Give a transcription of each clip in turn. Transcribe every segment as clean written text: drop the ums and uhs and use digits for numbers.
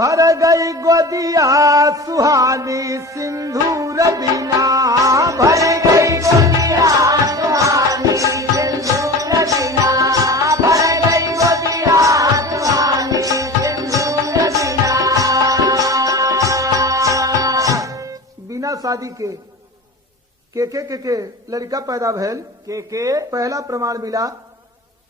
भर गई गोदिया सुहानी सिंदूर बिना, भर गई गोदिया सुहानी सिंदूर बिना, भर गई गोदिया सुहानी सिंदूर बिना। बिना शादी के लड़का पैदा भैल के पहला प्रमाण मिला।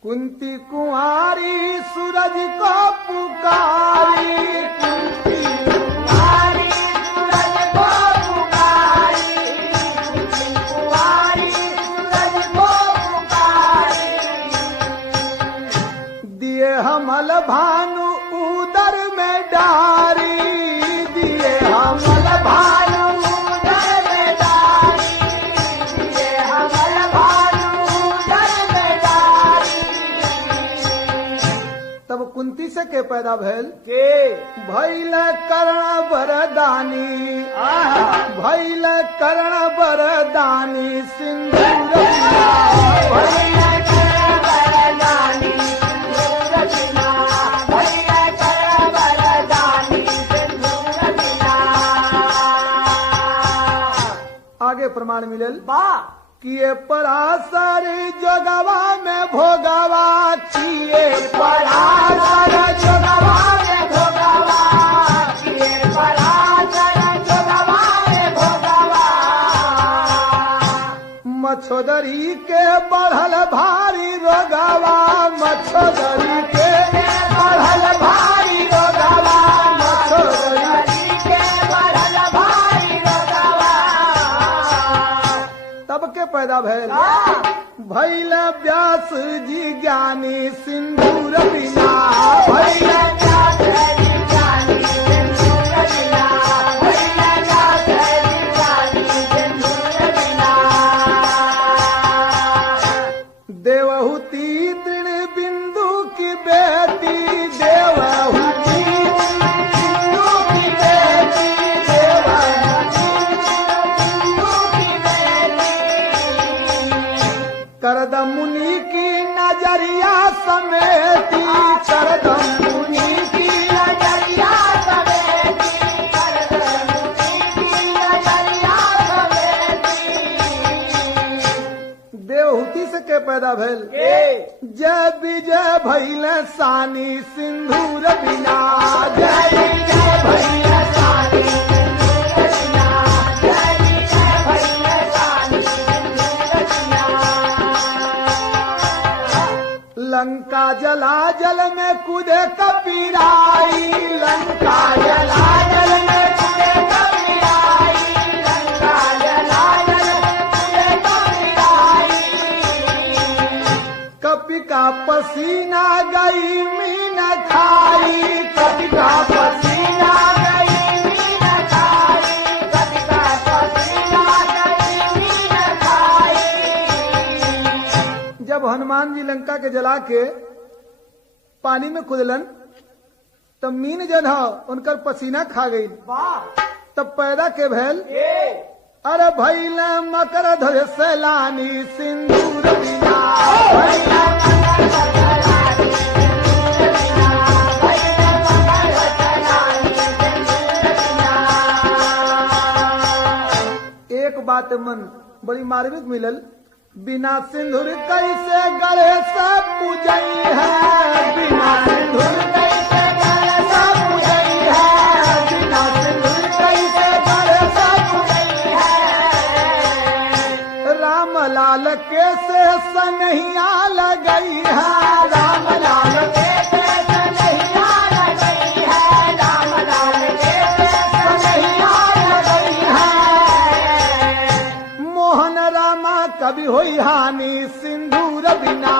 कुंती कुंवारी सूरज को पुकारी, कुंती कुंवारी सूरज को पुकारी, कुंती कुंवारी सूरज को पुकारी। दिए हमल भानु उदर में डारी, दिए हमल भानु उदर में डारी, दिए हमल भानु उदर में डारी। तब कुंती से के पैदा भैल के भैल कर्ण वरदानी, भैल कर्ण वरदानी सिंदूर बिना, भैल कर्ण वरदानी सिंदूर बिना, भैल कर्ण वरदानी सिंदूर बिना। आगे प्रमाण मिलल किए परासर जोगवा में भोगवा, किए परासर जोगवा में भोगवा, किए परासर जोगवा में भोगवा। मछोदरी के बढ़ल भारी रोगवा, मछोदरी के बढ़ल भारी रोगवा, मछोदरी के बढ़ल भारी रोगवा। तब के पैदा भैल भैल व्यास जी ज्ञानी सिंदूर बिना, भैल व्यास जी ज्ञानी सिंदूर बिना, भैल व्यास जी ज्ञानी सिंदूर बिना। देवहूति तृण बिंदु की बेटी, देवहूति बिंदु की बेटी, देवहूति बिंदु की बेटी। करद मुनि की नजरिया समेती, करद मुनि की नजरिया समेती, करद मुनि की नजरिया समेती। देवहूति से के पैदा भैल जय विजय भैल सानी सिंदूर बिना, जय विजय भैल सानी सिंदूर बिना, जय विजय भैल सानी सिंदूर बिना। लंका जला जल में कूदे कपीराई, लंका जला जल में कूदे कपीराई, लंका जला जल में कूदे कपीराई। कपि का पसीना गई मीन खाई, कपि का पसीना गई मीन खाई, कपि का पसीना गई मीन खाई। जब हनुमान जी लंका के जला के पानी में कूदलन तब मीन जन उनकर पसीना खा गई। तब पैदा के भैल अरे भैल मकर ध्वज सैलानी सिंदूर बिना, भैल मकर ध्वज सैलानी सिंदूर बिना, भैल मकर ध्वज सैलानी सिंदूर बिना। एक बात मन बड़ी मार्मिक मिलल, बिना सिंदूर कैसे गले से पूजई है, बिना सिंदूर कैसे गले से पूजई है, बिना सिंदूर कैसे गले से पूजई है। राम लाल के से सनहिया लगई है, राम लाल के से सनहिया लगई है, राम लाल के से सनहिया लगई है। मोहन रामा कभी होई हानि सिंदूर बिना,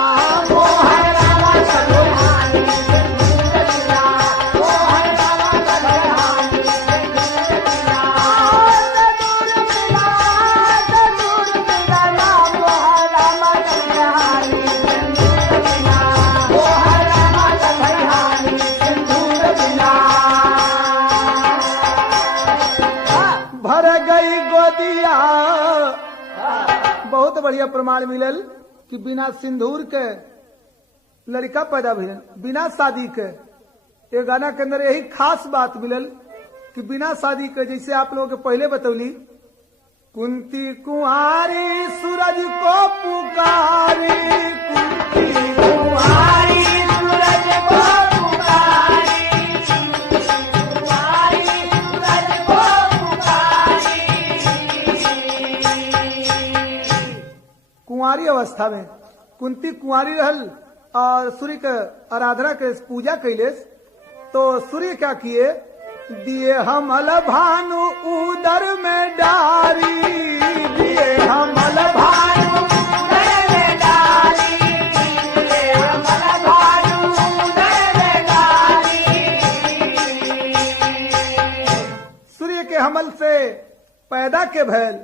मोहन रामा कभी होई हानि सिंदूर बिना, मोहन रामा कभी होई हानि सिंदूर बिना। सिंदूर बिना, सिंदूर बिना मोहन रामा कभी होई हानि सिंदूर बिना, मोहन रामा कभी होई हानि सिंदूर बिना। भर गई गोदिया। बहुत बढ़िया प्रमाण मिलल कि बिना सिंदूर के लड़का पैदा भइल, बिना शादी के ये गाना के अंदर यही खास बात मिलल कि बिना शादी के, जैसे आप लोगों के पहले बतौली, कुंती कुंवारी सूरज को पुकारी, कुंती कुंवारी सूरज को पुकारी, कुंवारी सूरज को पुकारी। कुंवारी अवस्था में कुंती कुंवारी रहल और सूर्य के आराधना के पूजा कैले, तो सूर्य क्या किए, दिए हमल भानु उदर में डारी, दिए हमल भानु उदर में डारी, दिए हमल भानु उदर में डारी। सूर्य के हमल से पैदा के भैल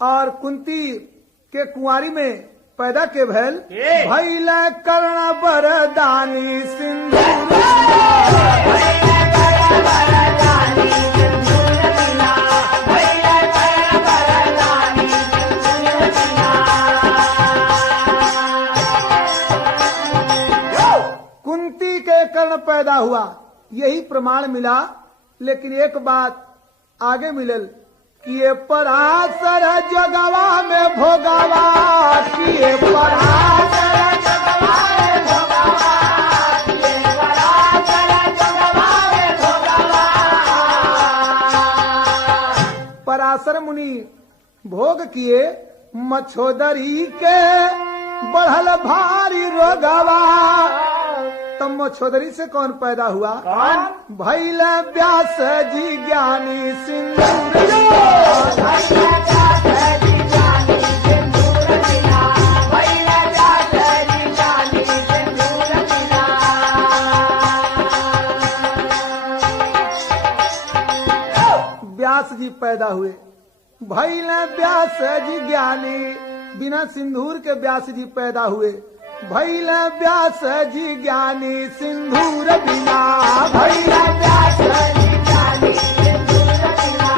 और कुंती के कुंवारी में पैदा के भैल, भैल कर्ण बरदानी सिंदूर, कुंती के कर्ण पैदा हुआ, यही प्रमाण मिला। लेकिन एक बात आगे मिलल कि ये पराशर जगवा में भोगावा, कि ये पराशर जगवा में भोगावा, कि ये पराशर जगवा में भोगावा। पराशर मुनि भोग किए मछोदरी के बढ़ल भारी रोगवा, तब मछोदरी से कौन पैदा हुआ, भैल व्यास जी ज्ञानी सिंदूर, व्यास जी पैदा हुए, भैल व्यास जी ज्ञानी, बिना सिंदूर के व्यास जी पैदा हुए, भैल व्यास जी ज्ञानी सिंदूर बिना, भैल व्यास जी ज्ञानी सिंदूर बिना,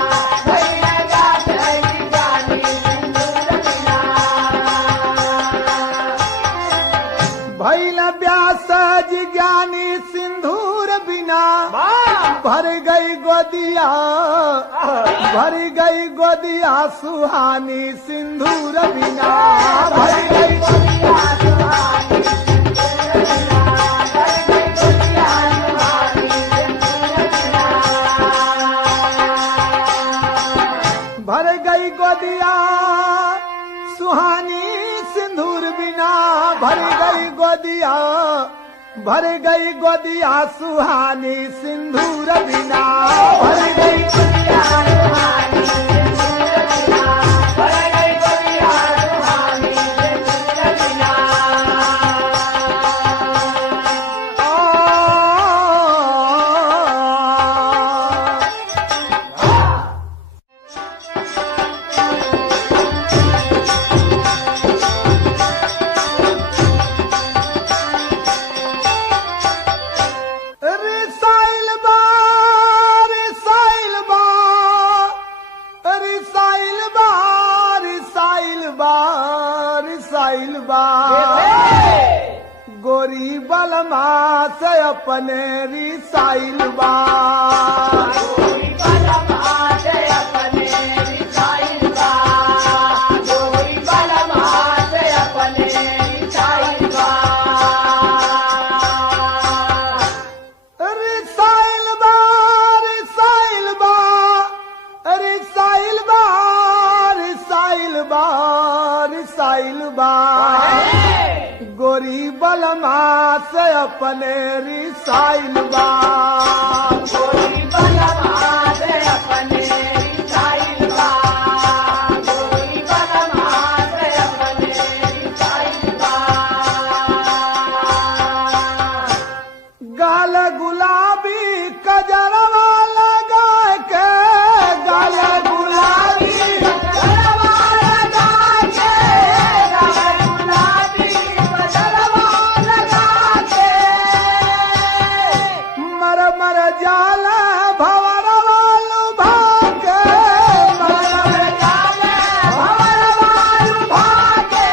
भैल व्यास जी ज्ञानी सिंदूर बिना, भैल व्यास जी ज्ञानी सिंदूर बिना, भर गई गोदिया, भर गई गोदिया सुहानी सिंदूर बिना, भर गई गोदिया सुहानी सिंदूर बिना, भर गई गोदिया सुहानी सिंदूर बिना, भर गई गोदिया सुहानी सिंदूर बिना, भर गई गोदिया, भर गई गोदिया सुहानी सिंदूर बिना, भर गई गोदिया सुहानी सिंदूर बिना, भर गई गोदिया सुहानी सिंदूर बिना। गोरी बलमा से अपने रिसाइल बा, गोरी बलमा से अपने रिसाइल बा, गोरी बलमा से अपने रिसाइल बा, रिसाइल बा, रिसाइल बा, रिसाइल बा, रिसाइल बा, रिसाइल बा, गोरी बलमा से अपने रिसाइल बा, गोरी बलमा से अपने रिसाइल बा, गोरी बलमा से अपने रिसाइल बा, गाल गुलाबी कजरवा लगा के, गाल गुलाबी कजरवा लगा के, गाल गुलाबी मर मर जाल भवर वालू भागे, मर मर जाल भवर वालू भागे,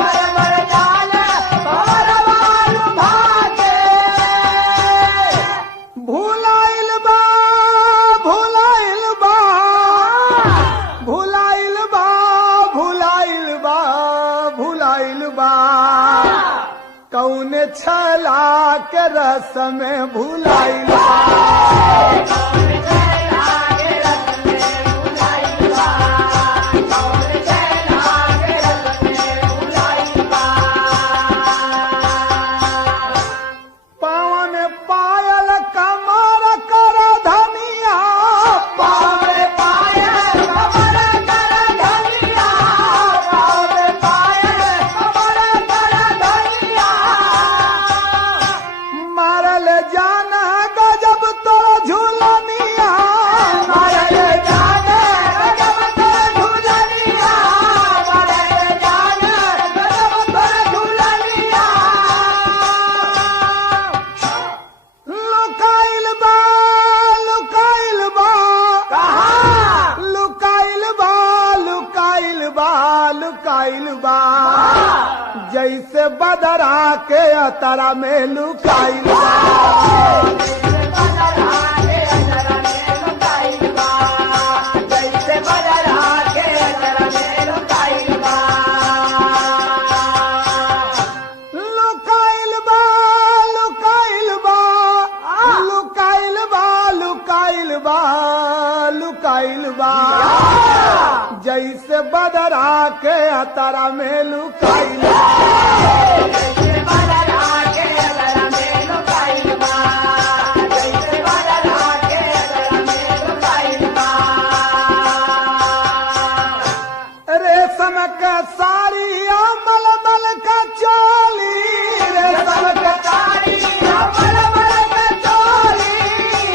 मर मर जाल भवर वालू भागे, रस में भुलाइल बा। पाँव में पायल कमर कर धनिया, पाँव में पायल कमर कर धनिया, पाँव में पायल कमर कर धनिया। मारल जाना गजब तो झूलनिया, मारल जाना गजब तो झूलनिया, मारल जाना गजब तो झूलनिया। लुकाइल बा, लुकाइल बा, कहाँ लुकाइल बा, लुकाइल बा, लुकाइल बा। जैसे बदरा के अतरा में लुकाइल बा। जैसे बदरा के अतरा में लुकाइल बा, जैसे बदरा के अतरा में लुकाइल बा। लुकाइल बा, लुकाइल बा, लुकाइल बा, लुकाइल बा, लुकाइल बा। जैसे बदरा के अतरा में लुकाइल बा। जैसे बदरा के अतरा में लुकाइल बा, जैसे बदरा के अतरा में लुकाइल बा। रेशम का साड़ी मलमल का चोली, रेशम का साड़ी मलमल का चोली,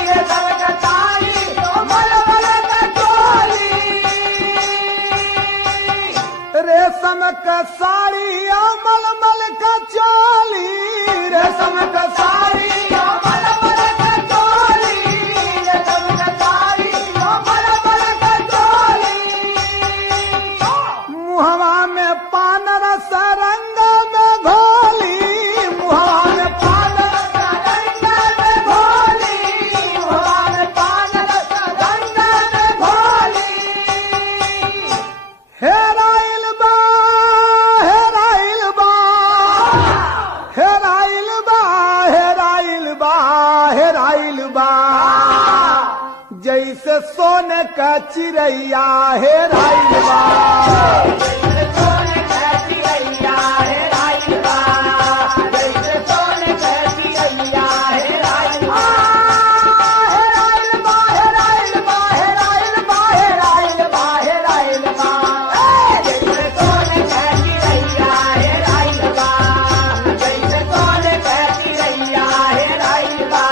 रेशम का साड़ी मलमल का चोली। रेशम का साड़ी मलमल का चोली, रेशम का साड़ी मलमल का चोली, रेशम का साड़ी मलमल का चोली। मुहवा में पान रस रंग में घोली, मुहवा में पान रस रंग में घोली, मुहवा में पान रस रंग में घोली। हेराइल बा, हेराइल बा, हेराइल बा, हेराइल बा, हेराइल बा। जैसे सोने का चिड़ैया हेराइल बा। जैसे सोने का चिड़ैया हेराइल बा, जैसे सोने का चिड़ैया हेराइल बा। हेराइल बा, हेराइल बा, हेराइल बा, हेराइल बा, हेराइल बा। जैसे सोने का चिड़ैया हेराइल बा, जैसे सोने का चिड़ैया हेराइल बा।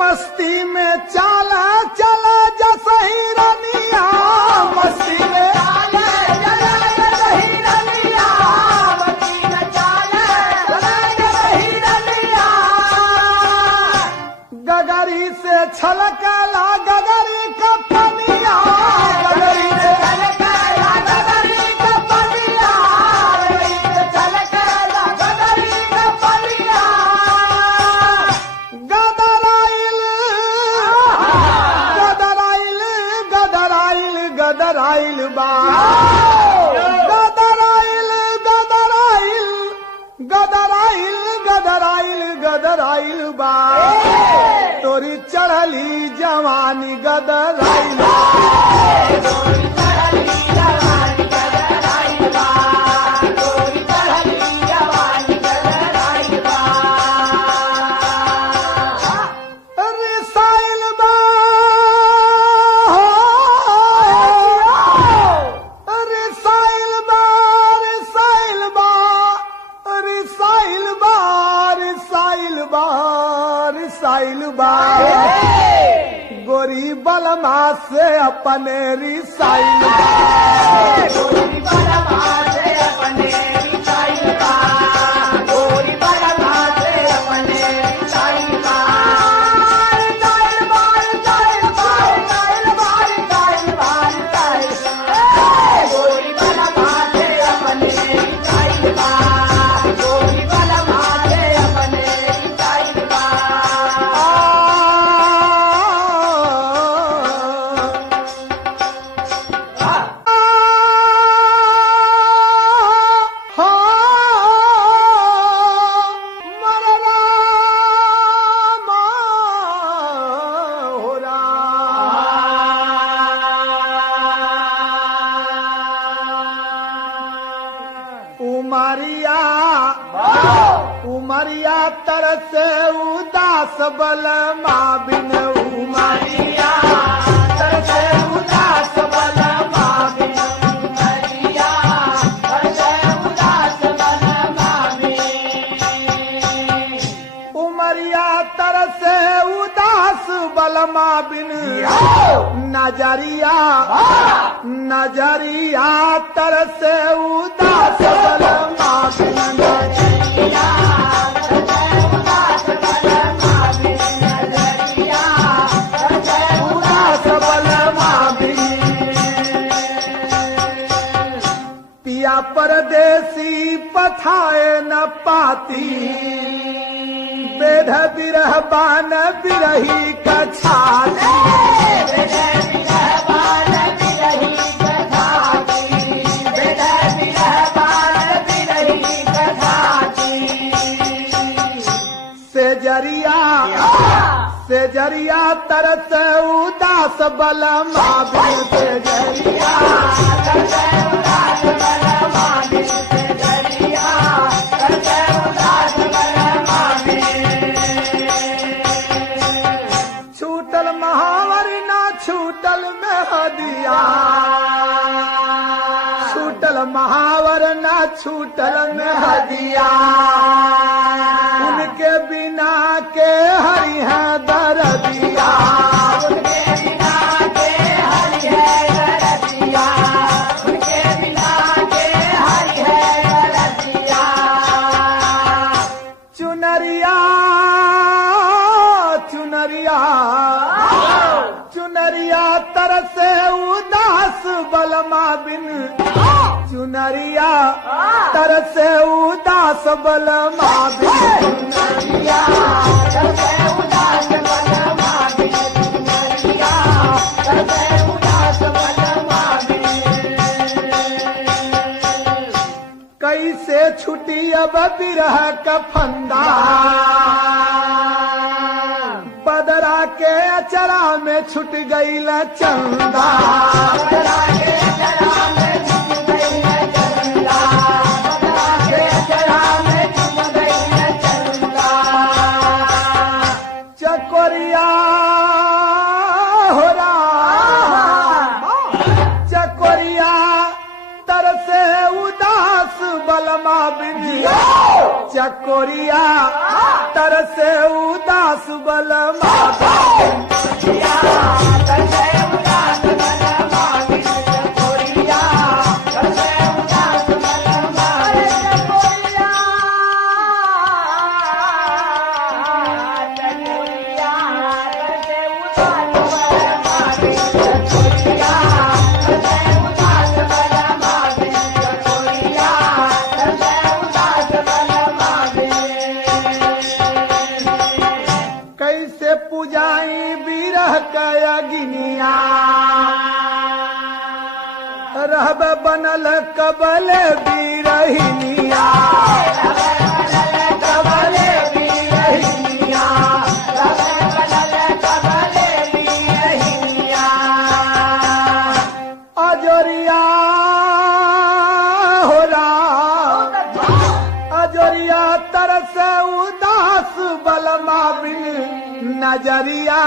मस्ती में चाला चला जसही रनिया, मस्ती में चाला चला जसही रनिया, मस्ती में चाला चला जसही रनिया। गगरी से छलकला गगरी का पनिया, गगरी से छलकला गगरी का पनिया, गगरी से छलकला गगरी का पनिया। गदराइल, गदराइल, गदराइल, गदराइल बा। गदराइल, गदराइल, गदराइल, गदराइल, गदराइल बा। तोरी चढ़ली जवानी गदराइल बा। तोरी चढ़ली जवानी गदराइल बा, तोरी चढ़ली जवानी गदराइल बा। रिसाइल बा, रिसाइल बा, रिसाइल बा, रिसाइल बा, रिसाइल बा, रिसाइल बा। गोरी बलमा से अपने रिसाइल बा। गोरी बलमा से अपने रिसाइल बा, गोरी बलमा से अपने रिसाइल बा। रिसाइल बा, रिसाइल बा, रिसाइल बा, रिसाइल बा, रिसाइल बा। गोरी बलमा से अपने रिसाइल बा, गोरी बलमा से अपने रिसाइल बा। उदास बलमा बिन उमरिया तरसे उदास बलमा बिन उमरिया तरसे उदास बलमा बिन उमरिया तरसे उदास बलमा बिन नजरिया नजरिया तरसे उदास बलमा बिन नजरिया तरसे उदास बलमा बिन नजरिया तरसे उदास बलमा बिन पिया परदेसी पठाए न पाती बेध बिरह बान बिरही कछाती बेध बिरह बान बिरही कछाती बेध बिरह बान बिरही कछाती सेजरिया तरस उदास बलमा बिन सेजरिया तरस उदास बलमा बिन सेजरिया तरस उदास बलमा छूटल महावर ना छूटल मेहदिया छूटल महावर ना छूटल मेहदिया उनके बिना के हरि है दरदिया उनके बिना के हरि है दरदिया उनके बिना के हरि है दरदिया चुनरिया चुनरिया चुनरिया तरसे उदास बलमा बिन चुनरिया तरसे उदास बलमा बिन चुनरिया तरसे उदास बलमा बिन चुनरिया तरसे उदास बलमा बिन कैसे छुटी अब बिरह का फंदा बदरा के अचरा में छुट गई चंदा बदरा के अचरा में छुट गई चंदा बदरा के अचरा में छुट गई चंदा चकोरिया हो रहा चकोरिया तरसे उदास बलमा बिन चकोरिया तरसे उदास बलमा बिन तरसे उदास बलमा बिन चकोरिया तरसे उदास बलमा बिन चकोरिया चकोरिया तरसे उदास बलमा बिन चकोरिया तरसे उदास बलमा बिन चकोरिया तरसे उदास बलमा बिन कैसे पूजाई बिरह कया गिनिया रहब बनल कबल बिरहिनिया कबल बिरहिनिया रहब बनल कबल बिरहिनिया अजोरिया हो रहा अजोरिया तरस उदास बलमा बिन नजरिया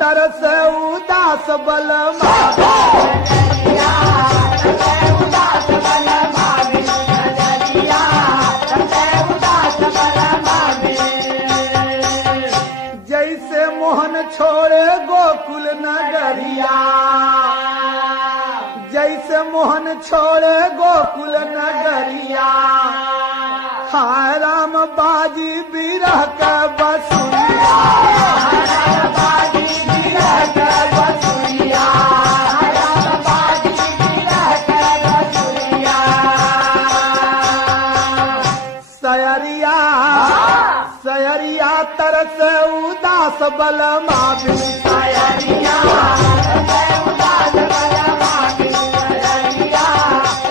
तरस उदास बलमा नजरिया तरस उदास बलमा बिन नजरिया तरस उदास बलमा बिन जैसे मोहन छोड़े गोकुल नगरिया जैसे मोहन छोड़े गोकुल नगरिया हाय राम बाजी बिरह का बसुरिया राम बाजी बिरह का बसुरिया राम बाजी बिरह का बसुरिया सयरिया सयरिया तरस उदास बलमा बिन सयरिया तरस उदास बलमा बिन सयरिया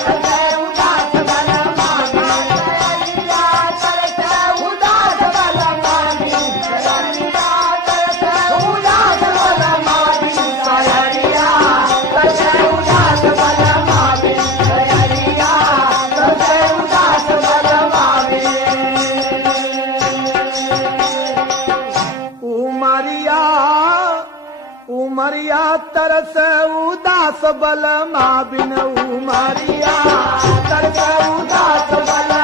तरस उदास बलमा बिन सयरिया तरस उदास बलमा बिन सयरिया तरस उदास बलमा बिन सयरिया तरस उदास बलमा बिन सयरिया तरस उदास बलमा बिन उमरिया उमरिया तरस उदास बल मा बिन उमरिया तरस उदास बल